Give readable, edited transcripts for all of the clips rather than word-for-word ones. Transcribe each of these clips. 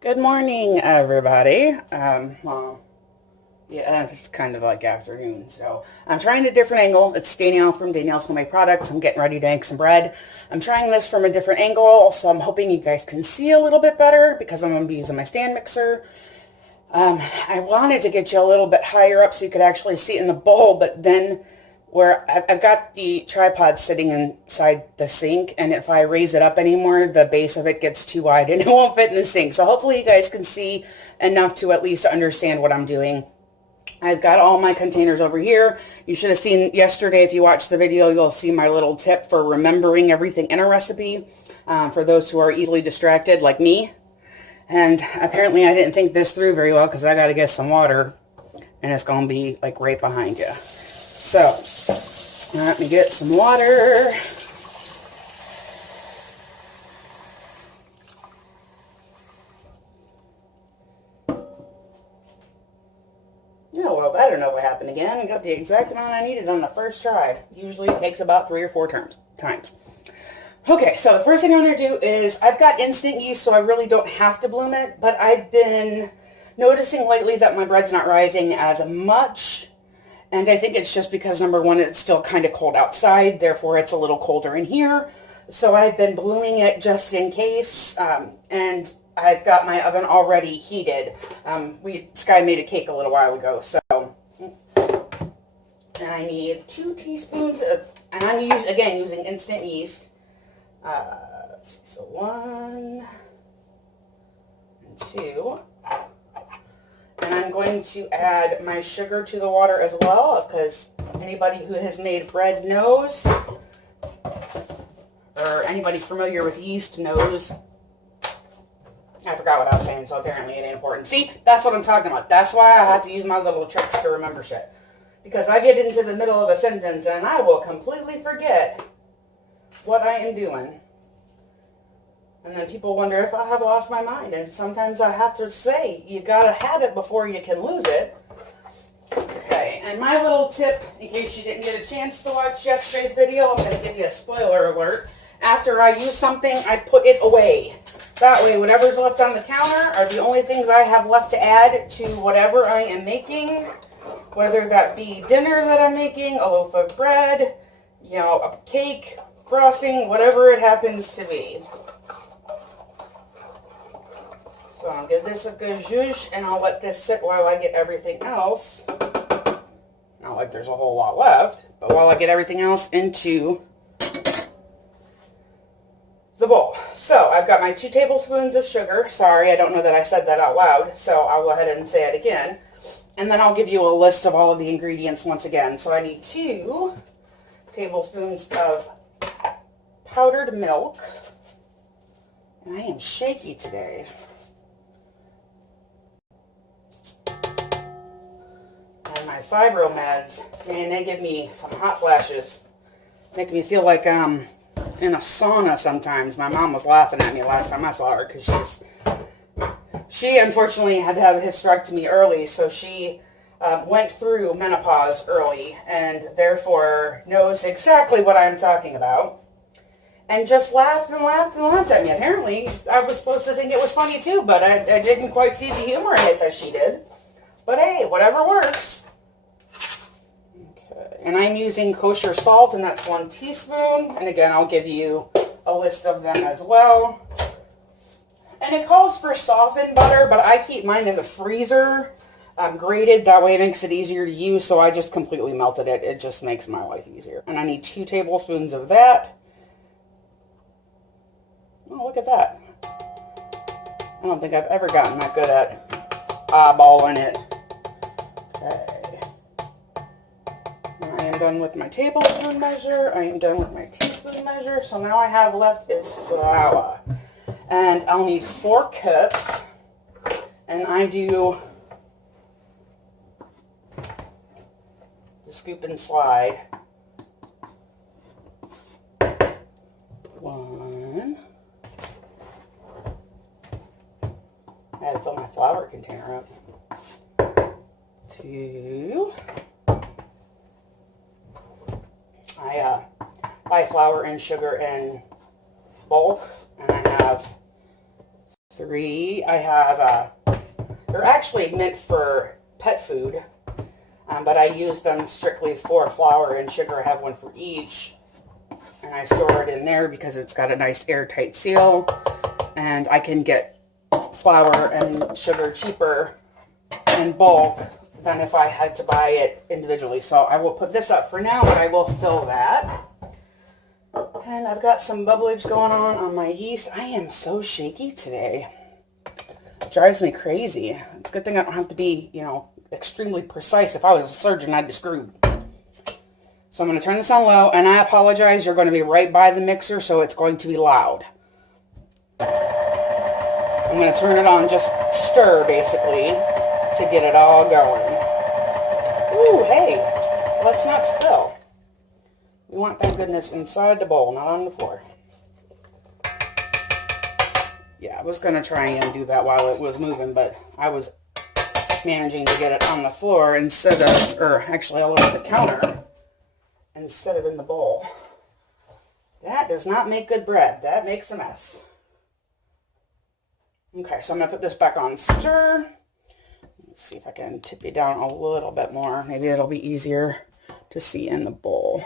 Good morning, everybody. Yeah, it's kind of like afternoon, so I'm trying a different angle. It's Danielle from Danielle's Homemade Products. I'm getting ready to make some bread. I'm trying this from a different angle, so I'm hoping you guys can see a little bit better because I'm going to be using my stand mixer. I wanted to get you a little bit higher up so you could actually see it in the bowl, but then where I've got the tripod sitting inside the sink, and if I raise it up anymore, the base of it gets too wide and it won't fit in the sink. So hopefully you guys can see enough to at least understand what I'm doing. I've got all my containers over here. You should have seen yesterday, if you watched the video, you'll see my little tip for remembering everything in a recipe for those who are easily distracted like me. And apparently I didn't think this through very well because I got to get some water, and it's going to be like right behind you. So let me get some water. Oh, well, I don't know what happened again. I got the exact amount I needed on the first try. Usually it takes about 3 or 4 times. Okay, so the first thing I'm going to do is, I've got instant yeast, so I really don't have to bloom it, but I've been noticing lately that my bread's not rising as much, and I think it's just because, number one, it's still kind of cold outside, therefore it's a little colder in here, so I've been blooming it just in case, and I've got my oven already heated. Sky made a cake a little while ago, so, and I need 2 teaspoons of, and I'm using instant yeast. Let's see, so 1 and 2. And I'm going to add my sugar to the water as well, because anybody who has made bread knows, or anybody familiar with yeast knows. I forgot what I was saying, so apparently it ain't important. See, that's what I'm talking about. That's why I have to use my little tricks to remember shit. Because I get into the middle of a sentence and I will completely forget what I am doing. And then people wonder if I have lost my mind. And sometimes I have to say, you gotta have it before you can lose it. Okay, and my little tip, in case you didn't get a chance to watch yesterday's video, I'm gonna give you a spoiler alert. After I use something, I put it away. That way, whatever's left on the counter are the only things I have left to add to whatever I am making. Whether that be dinner that I'm making, a loaf of bread, you know, a cake, frosting, whatever it happens to be. So I'll give this a good zhuzh, and I'll let this sit while I get everything else. Not like there's a whole lot left, but while I get everything else into the bowl. So I've got my 2 tablespoons of sugar. Sorry, I don't know that I said that out loud, so I'll go ahead and say it again. And then I'll give you a list of all of the ingredients once again. So I need 2 tablespoons of powdered milk. And I am shaky today. And my fibro meds, man, they give me some hot flashes. Make me feel like I'm in a sauna sometimes. My mom was laughing at me last time I saw her because she unfortunately had to have a hysterectomy early, so she went through menopause early and therefore knows exactly what I'm talking about. And just laughed and laughed and laughed at me. Apparently, I was supposed to think it was funny too, but I didn't quite see the humor in it that she did. But hey, whatever works. Okay, and I'm using kosher salt, and that's 1 teaspoon. And again, I'll give you a list of them as well. And it calls for softened butter, but I keep mine in the freezer, grated. That way it makes it easier to use, so I just completely melted it. It just makes my life easier. And I need 2 tablespoons of that. Oh, look at that. I don't think I've ever gotten that good at eyeballing it. Okay. Now I am done with my tablespoon measure. I am done with my teaspoon measure. So now I have left is flour. And I'll need 4 cups. And I do the scoop and slide. 1. I had to fill my flour container up. 2. I buy flour and sugar in bulk, and I have 3. I have, they're actually meant for pet food, but I use them strictly for flour and sugar. I have one for each, and I store it in there because it's got a nice airtight seal, and I can get flour and sugar cheaper in bulk than if I had to buy it individually. So I will put this up for now, but I will fill that. And I've got some bubblage going on my yeast. I am so shaky today. It drives me crazy. It's a good thing I don't have to be, you know, extremely precise. If I was a surgeon, I'd be screwed. So I'm going to turn this on low, and I apologize. You're going to be right by the mixer, so it's going to be loud. I'm going to turn it on, just stir, basically, to get it all going. Ooh, hey, let's not spill. We want that goodness inside the bowl, not on the floor. Yeah, I was going to try and do that while it was moving, but I was managing to get it on the floor instead of, or actually all over the counter, instead of in the bowl. That does not make good bread. That makes a mess. Okay, so I'm going to put this back on stir. Let's see if I can tip it down a little bit more. Maybe it'll be easier to see in the bowl.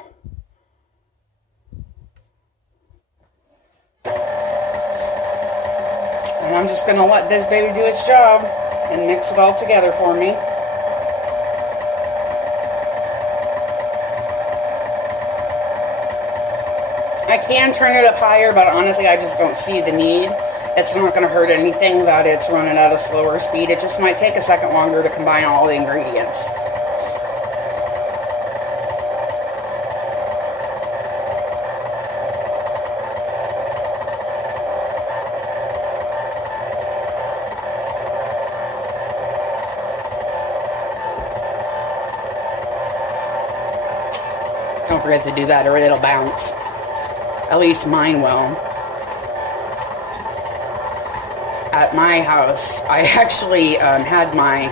And I'm just going to let this baby do its job and mix it all together for me. I can turn it up higher, but honestly, I just don't see the need. It's not going to hurt anything that it's running at a slower speed. It just might take a second longer to combine all the ingredients. Don't forget to do that or it'll bounce. At least mine will. At my house, I actually had my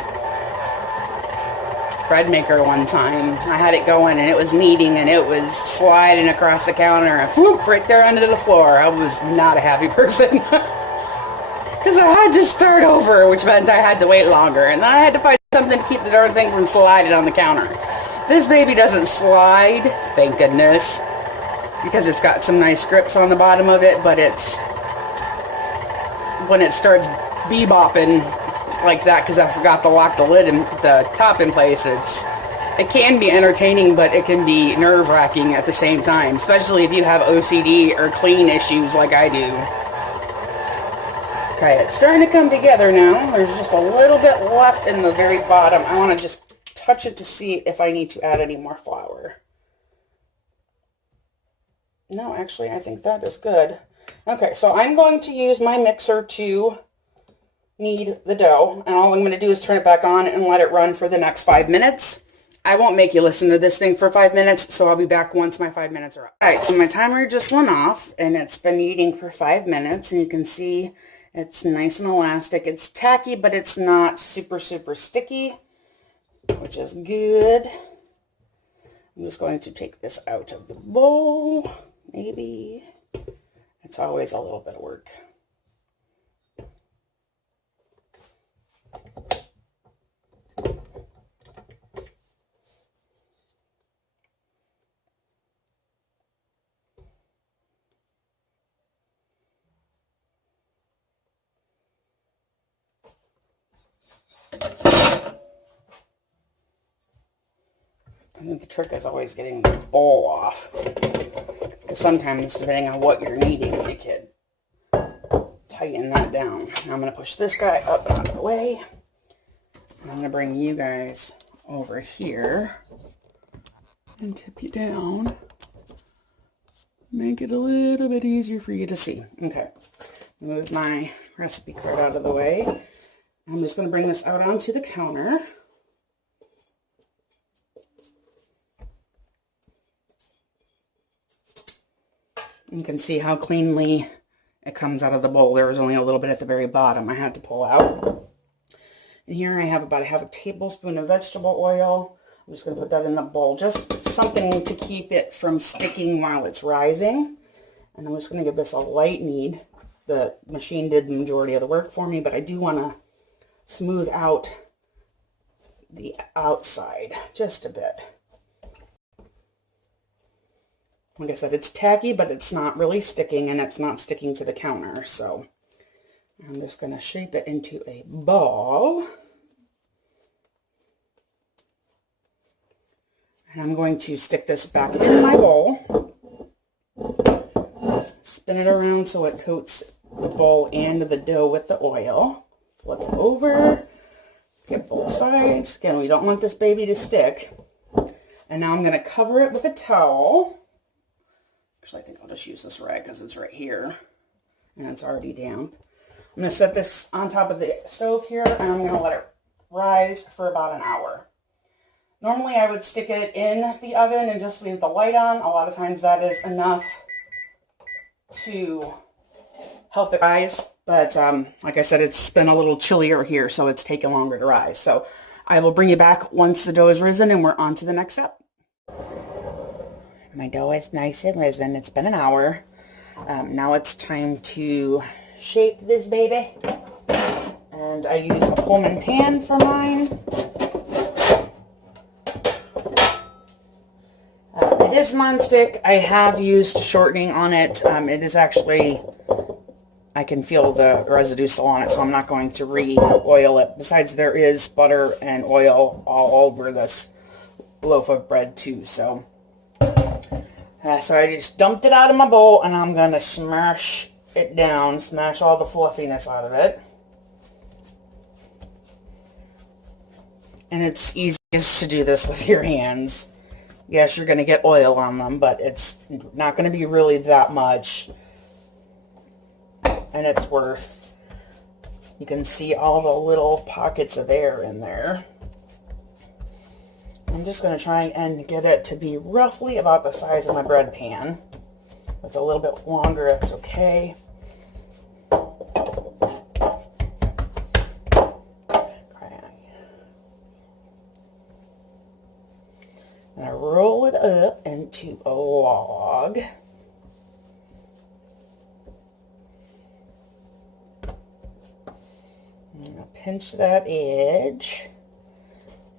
bread maker one time. I had it going and it was kneading and it was sliding across the counter and whoop, right there under the floor. I was not a happy person. Because I had to start over, which meant I had to wait longer. And then I had to find something to keep the darn thing from sliding on the counter. This baby doesn't slide, thank goodness, because it's got some nice grips on the bottom of it, but it's when it starts bebopping like that, because I forgot to lock the lid and the top in place, it can be entertaining, but it can be nerve-wracking at the same time, especially if you have OCD or clean issues like I do. Okay, it's starting to come together now. There's just a little bit left in the very bottom. I want to just touch it to see if I need to add any more flour. No, actually, I think that is good. Okay, so I'm going to use my mixer to knead the dough, and all I'm going to do is turn it back on and let it run for the next 5 minutes. I won't make you listen to this thing for 5 minutes, so I'll be back once my 5 minutes are up. Alright, so my timer just went off, and it's been kneading for 5 minutes, and you can see it's nice and elastic. It's tacky, but it's not super, super sticky, which is good. I'm just going to take this out of the bowl, maybe. It's always a little bit of work. I think the trick is always getting the bowl off. Because sometimes, depending on what you're kneading, you can tighten that down. Now I'm going to push this guy up and out of the way. And I'm going to bring you guys over here and tip you down. Make it a little bit easier for you to see. Okay. Move my recipe card out of the way. I'm just going to bring this out onto the counter. You can see how cleanly it comes out of the bowl. There was only a little bit at the very bottom I had to pull out. And here I have about half a tablespoon of vegetable oil. I'm just going to put that in the bowl. Just something to keep it from sticking while it's rising. And I'm just going to give this a light knead. the machine did the majority of the work for me, but I do want to smooth out the outside just a bit. Like I said, it's tacky, but it's not really sticking, and it's not sticking to the counter. So I'm just going to shape it into a ball. And I'm going to stick this back in my bowl. Spin it around so it coats the bowl and the dough with the oil. Flip it over. Get both sides. Again, we don't want this baby to stick. And now I'm going to cover it with a towel. Actually, I think I'll just use this rag because it's right here. And it's already damp. I'm going to set this on top of the stove here, and I'm going to let it rise for about an hour. Normally, I would stick it in the oven and just leave the light on. A lot of times that is enough to help it rise. But like I said, it's been a little chillier here, so it's taken longer to rise. So I will bring you back once the dough is risen, and we're on to the next step. My dough is nice and risen. It's been an hour. Now it's time to shape this baby. And I use a Pullman pan for mine. It is nonstick. I have used shortening on it. It is actually, I can feel the residue still on it, so I'm not going to re-oil it. Besides, there is butter and oil all over this loaf of bread too. So I just dumped it out of my bowl, and I'm going to smash it down, smash all the fluffiness out of it. And it's easiest to do this with your hands. Yes, you're going to get oil on them, but it's not going to be really that much. And it's worth. You can see all the little pockets of air in there. I'm just going to try and get it to be roughly about the size of my bread pan. If it's a little bit longer, it's okay. And I roll it up into a log. And I pinch that edge.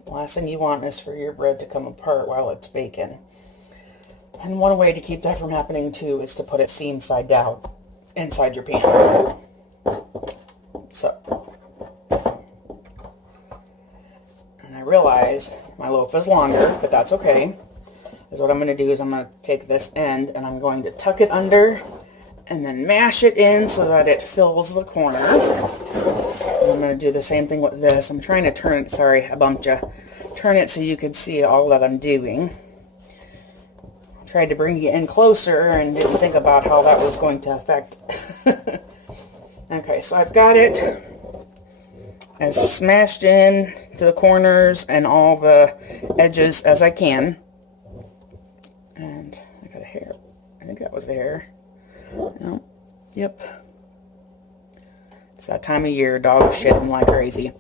The last thing you want is for your bread to come apart while it's baking. And one way to keep that from happening too is to put it seam side down inside your pan. So. And I realize my loaf is longer, but that's okay. Because what I'm going to do is I'm going to take this end and I'm going to tuck it under and then mash it in so that it fills the corner. And I'm going to do the same thing with this. I'm trying to turn it, sorry, I bumped you. Turn it so you can see all that I'm doing. Tried to bring you in closer and didn't think about how that was going to affect. Okay, so I've got it as smashed in to the corners and all the edges as I can. And I got a hair. I think that was the hair. No. Yep. It's that time of year. Dogs shitting like crazy.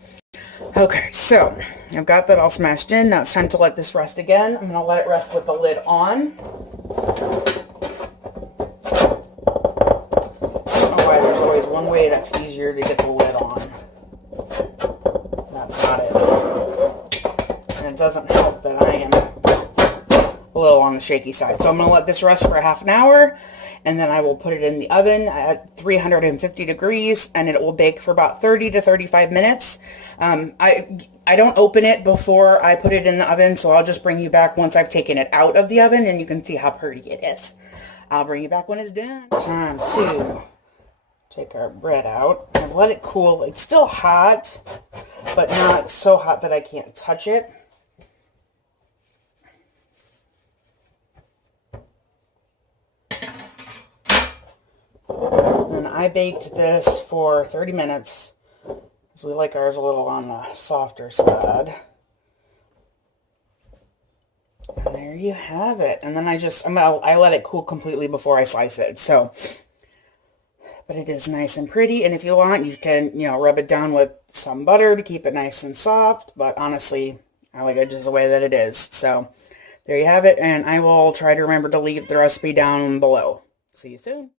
Okay, so I've got that all smashed in. Now it's time to let this rest again. I'm going to let it rest with the lid on. Oh, why, there's always one way that's easier to get the lid on. That's not it. And it doesn't help that I am a little on the shaky side. So I'm going to let this rest for half an hour, and then I will put it in the oven at 350 degrees, and it will bake for about 30 to 35 minutes. I don't open it before I put it in the oven, so I'll just bring you back once I've taken it out of the oven, and you can see how pretty it is. I'll bring you back when it's done. Time to take our bread out and let it cool. It's still hot, but not so hot that I can't touch it. And I baked this for 30 minutes. So we like ours a little on the softer side. And there you have it. And then I let it cool completely before I slice it. So, but it is nice and pretty. And if you want, you can, rub it down with some butter to keep it nice and soft. But honestly, I like it just the way that it is. So there you have it. And I will try to remember to leave the recipe down below. See you soon.